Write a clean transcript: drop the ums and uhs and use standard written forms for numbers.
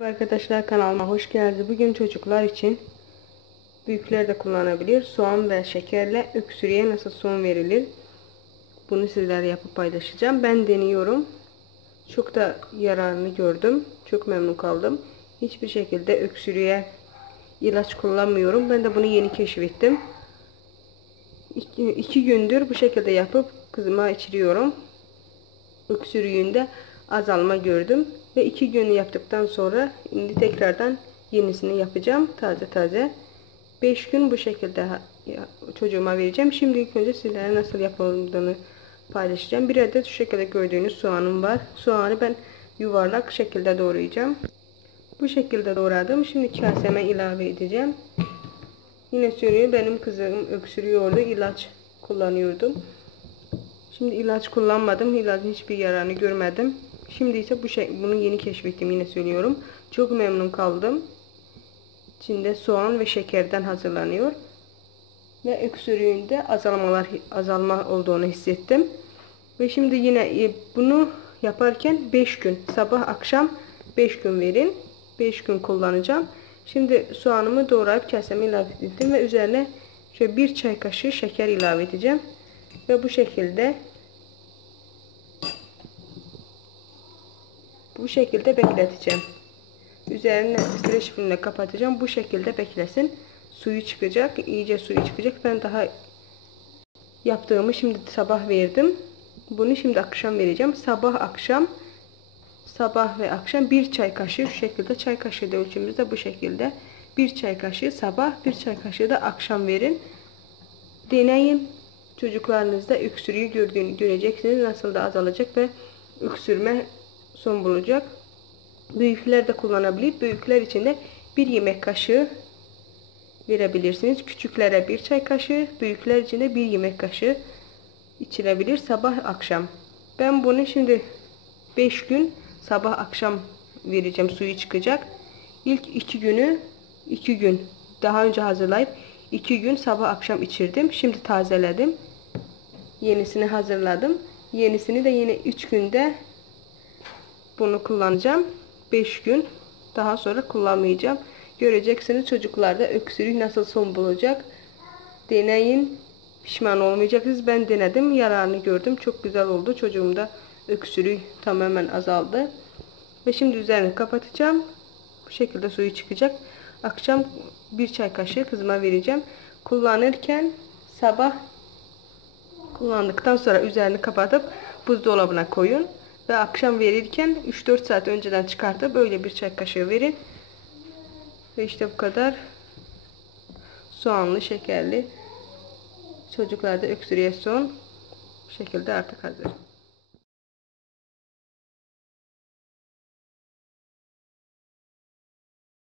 Arkadaşlar, kanalıma hoş geldiniz. Bugün çocuklar için, büyükler de kullanabilir, soğan ve şekerle öksürüğe nasıl son verilir, bunu sizlerle yapıp paylaşacağım. Ben deniyorum, çok da yararını gördüm, çok memnun kaldım. Hiçbir şekilde öksürüğe ilaç kullanmıyorum. Ben de bunu yeni keşfettim. İki gündür bu şekilde yapıp kızıma içiriyorum. Öksürüğünde azalma gördüm ve 2 gün yaptıktan sonra şimdi tekrardan yenisini yapacağım, taze 5 gün bu şekilde çocuğuma vereceğim. Şimdi ilk önce sizlere nasıl yapıldığını paylaşacağım. Bir adet şu şekilde gördüğünüz soğanım var. Soğanı ben yuvarlak şekilde doğrayacağım. Bu şekilde doğradım. Şimdi kaseme ilave edeceğim. Yine söylüyorum, benim kızım öksürüyordu, ilaç kullanıyordum. Şimdi ilaç kullanmadım. İlacın hiçbir yararını görmedim. Şimdi ise bunu yeni keşfettim, yine söylüyorum. Çok memnun kaldım. İçinde soğan ve şekerden hazırlanıyor. Ve öksürüğünde azalma olduğunu hissettim. Ve şimdi yine bunu yaparken 5 gün, sabah akşam 5 gün verin. 5 gün kullanacağım. Şimdi soğanımı doğrayıp kaseme ilave ettim ve üzerine şöyle 1 çay kaşığı şeker ilave edeceğim. Ve bu şekilde bekleteceğim. Üzerine streç filmle kapatacağım. Bu şekilde beklesin. Suyu çıkacak. İyice suyu çıkacak. Ben daha yaptığımı şimdi sabah verdim. Bunu şimdi akşam vereceğim. Sabah ve akşam 1 çay kaşığı, şu şekilde çay kaşığı da ölçümüzde bu şekilde. 1 çay kaşığı sabah, 1 çay kaşığı da akşam verin. Deneyin. Çocuklarınızda öksürüğü göreceksiniz. Nasıl da azalacak ve öksürme son bulacak. Büyükler de kullanabilir. Büyükler için de 1 yemek kaşığı verebilirsiniz. Küçüklere 1 çay kaşığı, büyükler için de 1 yemek kaşığı içilebilir sabah akşam. Ben bunu şimdi 5 gün sabah akşam vereceğim. Suyu çıkacak. İlk 2 gün daha önce hazırlayıp 2 gün sabah akşam içirdim. Şimdi tazeledim. Yenisini hazırladım. Yenisini de yine 3 günde bunu kullanacağım. 5 gün daha sonra kullanmayacağım. Göreceksiniz çocuklarda öksürük nasıl son bulacak. Deneyin. Pişman olmayacaksınız. Ben denedim. Yararını gördüm. Çok güzel oldu. Çocuğumda öksürük tamamen azaldı. Ve şimdi üzerini kapatacağım. Bu şekilde suyu çıkacak. Akşam 1 çay kaşığı kızıma vereceğim. Kullanırken sabah kullandıktan sonra üzerini kapatıp buzdolabına koyun. Ve akşam verirken 3-4 saat önceden çıkartıp böyle 1 çay kaşığı verin. Ve işte bu kadar. Soğanlı, şekerli, çocuklarda öksürüğe son bu şekilde artık hazır.